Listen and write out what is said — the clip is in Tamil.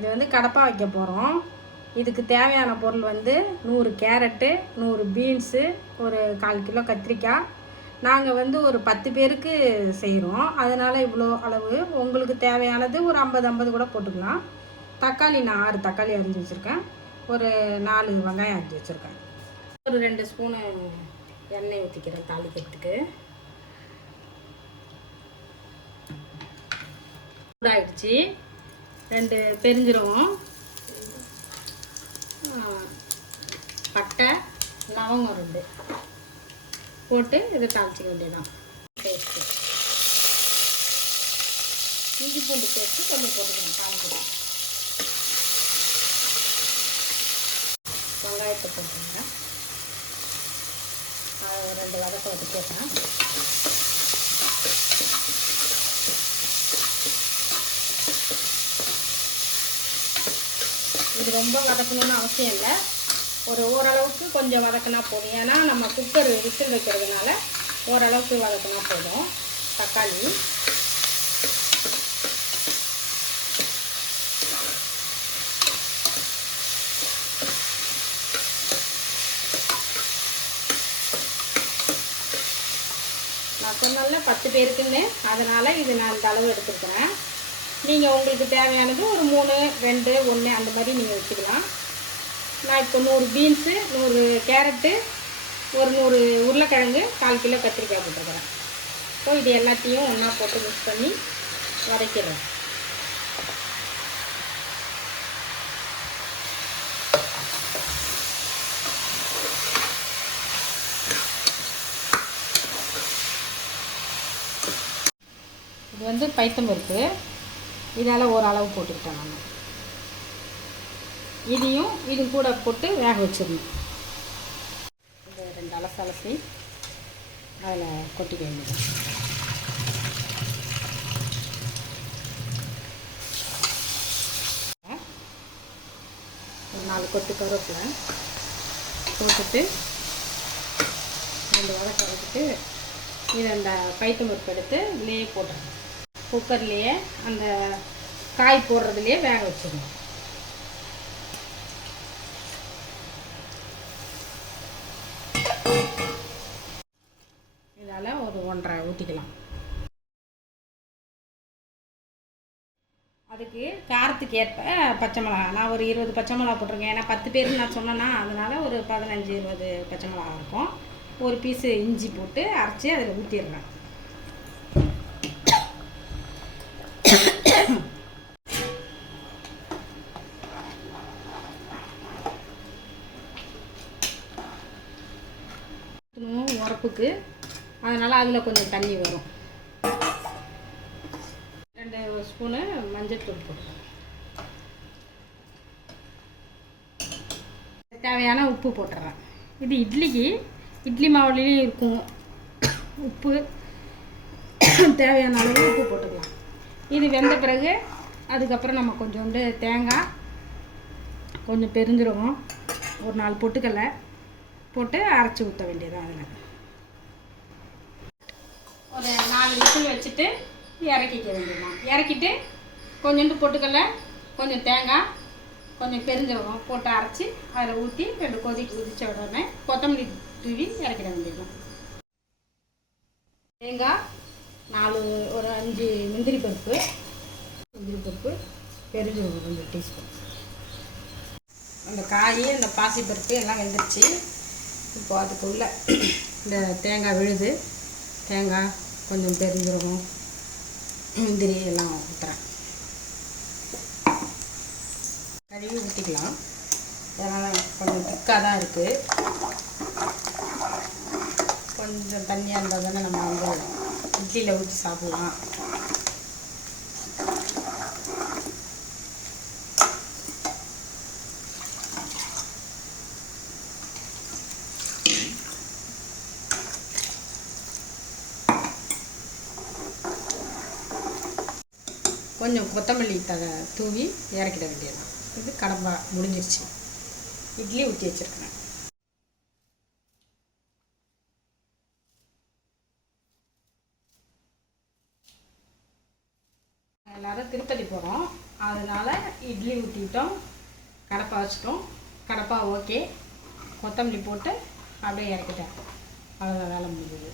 இது வந்து கடப்பா வைக்க போகிறோம். இதுக்கு தேவையான பொருள் வந்து 100 கேரட்டு, 100 பீன்ஸு, ஒரு 1/4 கிலோ கத்திரிக்காய். நாங்கள் வந்து ஒரு 10 பேருக்கு செய்கிறோம், அதனால் இவ்வளோ அளவு. உங்களுக்கு தேவையானது ஒரு 50 கூட போட்டுக்கலாம். தக்காளி நான் 6 தக்காளி அரிஞ்சு வச்சுருக்கேன். ஒரு 4 வெங்காயம் அரிஞ்சு வச்சுருக்கேன். ஒரு 2 ஸ்பூனு எண்ணெய் ஊற்றிக்கிறேன் தாளிக்கிறதுக்கு. சூடாகிடுச்சு. 2 பெருஞ்சீரகம், பட்டை, லவங்கம் 2 போட்டு இதை தாளிச்சிக்க வேண்டியதான். பேஸ்ட்டு இஞ்சி பூண்டு பேஸ்ட்டு கொஞ்சம் போட்டுக்கணும். தாளிக்கிறோம். வெங்காயத்தை போட்டுங்க. 2 வதக்க வதக்கிட்டேன். இது ரொம்ப வதக்கணும்னு அவசியம் இல்லை. ஓரளவுக்கு கொஞ்சம் வதக்கினா போதும். ஏன்னா நம்ம குக்கர் விசில் வைக்கிறதுனால ஓரளவுக்கு வதக்கினா போதும். தக்காளி நான் சொன்னால 10 பேருக்குன்னு, அதனால் இது நான் இந்த அளவு எடுத்துருக்கிறேன். நீங்கள் உங்களுக்கு தேவையானது ஒரு 3, 2, 1 அந்த மாதிரி நீங்கள் வச்சுக்கலாம். நான் இப்போ 100 பீன்ஸு, 100 கேரட்டு, ஒரு 100 உருளைக்கிழங்கு, 1/4 கிலோ கத்திரிக்காய் போட்டுக்கிறேன். இப்போ இது எல்லாத்தையும் ஒன்றா போட்டு மிக்ஸ் பண்ணி வதக்கிறேன். இது வந்து பைத்தம்பருப்பு, இதால் ஓரளவு போட்டுக்கிட்டேன் நான். இதையும் இது கூட போட்டு வேக வச்சிடணும். இந்த 2 அலசி அதில் கொட்டிக்க வேண்டியது. ஒரு 4 கொத்து கருவேப்பிலை போட்டுட்டு 2 வதக்க வச்சுட்டு இதை அந்த பைத்தம்பருப்பு எடுத்து இதுலேயே போட்டேன். குக்கர்லேயே அந்த காய் போடுறதுலேயே வேக வச்சிடணும். இதால் ஒரு 1.5 ஊற்றிக்கலாம். அதுக்கு காரத்துக்கு ஏற்ப பச்சை மிளகா நான் ஒரு 20 பச்சை மிளகா போட்டிருக்கேன். ஏன்னா 10 பேருக்கு நான் சொன்னேன்னா, அதனால் ஒரு 15-20 பச்சை மிளகா இருக்கும். ஒரு பீஸு இஞ்சி போட்டு அரைச்சி அதில் ஊற்றிடுறேன். உரப்புக்கு, அதனால் அதில் கொஞ்சம் தண்ணி வரும். 2 ஸ்பூனு மஞ்சள் தூள் போட்டுருவேன். தேவையான உப்பு போட்டுறேன். இது இட்லி மாவுலேயும் இருக்கும் உப்பு. தேவையான அளவு உப்பு போட்டுக்கலாம். இது வெந்த பிறகு அதுக்கப்புறம் நம்ம கொஞ்சோண்டு தேங்காய், கொஞ்சம் பெருஞ்சீரகம், ஒரு 4 பொட்டுக்கடலை போட்டு அரைச்சி ஊற்ற வேண்டியது. அதில் ஒரு 4 விசில் வச்சுட்டு இறக்கிக்க வேண்டியதுதான். இறக்கிட்டு கொஞ்சோண்டு பொட்டுக்கடலை, கொஞ்சம் தேங்காய், கொஞ்சம் பெருஞ்சீரகம் போட்டு அரைச்சி அதில் ஊற்றி 2 கொதிச்ச உடனே கொத்தமல்லி தூவி இறக்கிட வேண்டியதுதான். தேங்காய் 4, ஒரு 5 முந்திரி பருப்பு, பெருஞ்சீரகம் 2 டீஸ்பூன். அந்த காய், அந்த பாசிப்பருப்பு எல்லாம் வெந்துருச்சு. இப்போ அதுக்குள்ளே இந்த தேங்காய் விழுது, தேங்காய், கொஞ்சம் பெருஞ்சீரகம், முந்திரி எல்லாம் ஊற்றுறேன். கழுவி ஊற்றிக்கலாம். அதனால் கொஞ்சம் திக்காக தான் இருக்குது. கொஞ்சம் தண்ணியாக இருந்தால் தானே நம்ம வந்து இட்லியில் ஊற்றி சாப்பிட்லாம். கொஞ்சம் கொத்தமல்லி தூவி இறக்கிட வேண்டியதுதான். இது கடம்பா முடிஞ்சிருச்சு. இட்லி ஊற்றி வச்சுருக்கிறேன். எல்லோரும் திருப்பதி போகிறோம். அதனால் இட்லி ஊற்றிட்டோம், கடப்பா வச்சிட்டோம். கடப்பா ஓகே, கொத்தமல்லி போட்டு அப்படியே இறக்கிட்டேன். அவ்வளோதான், வேலை முடிஞ்சது.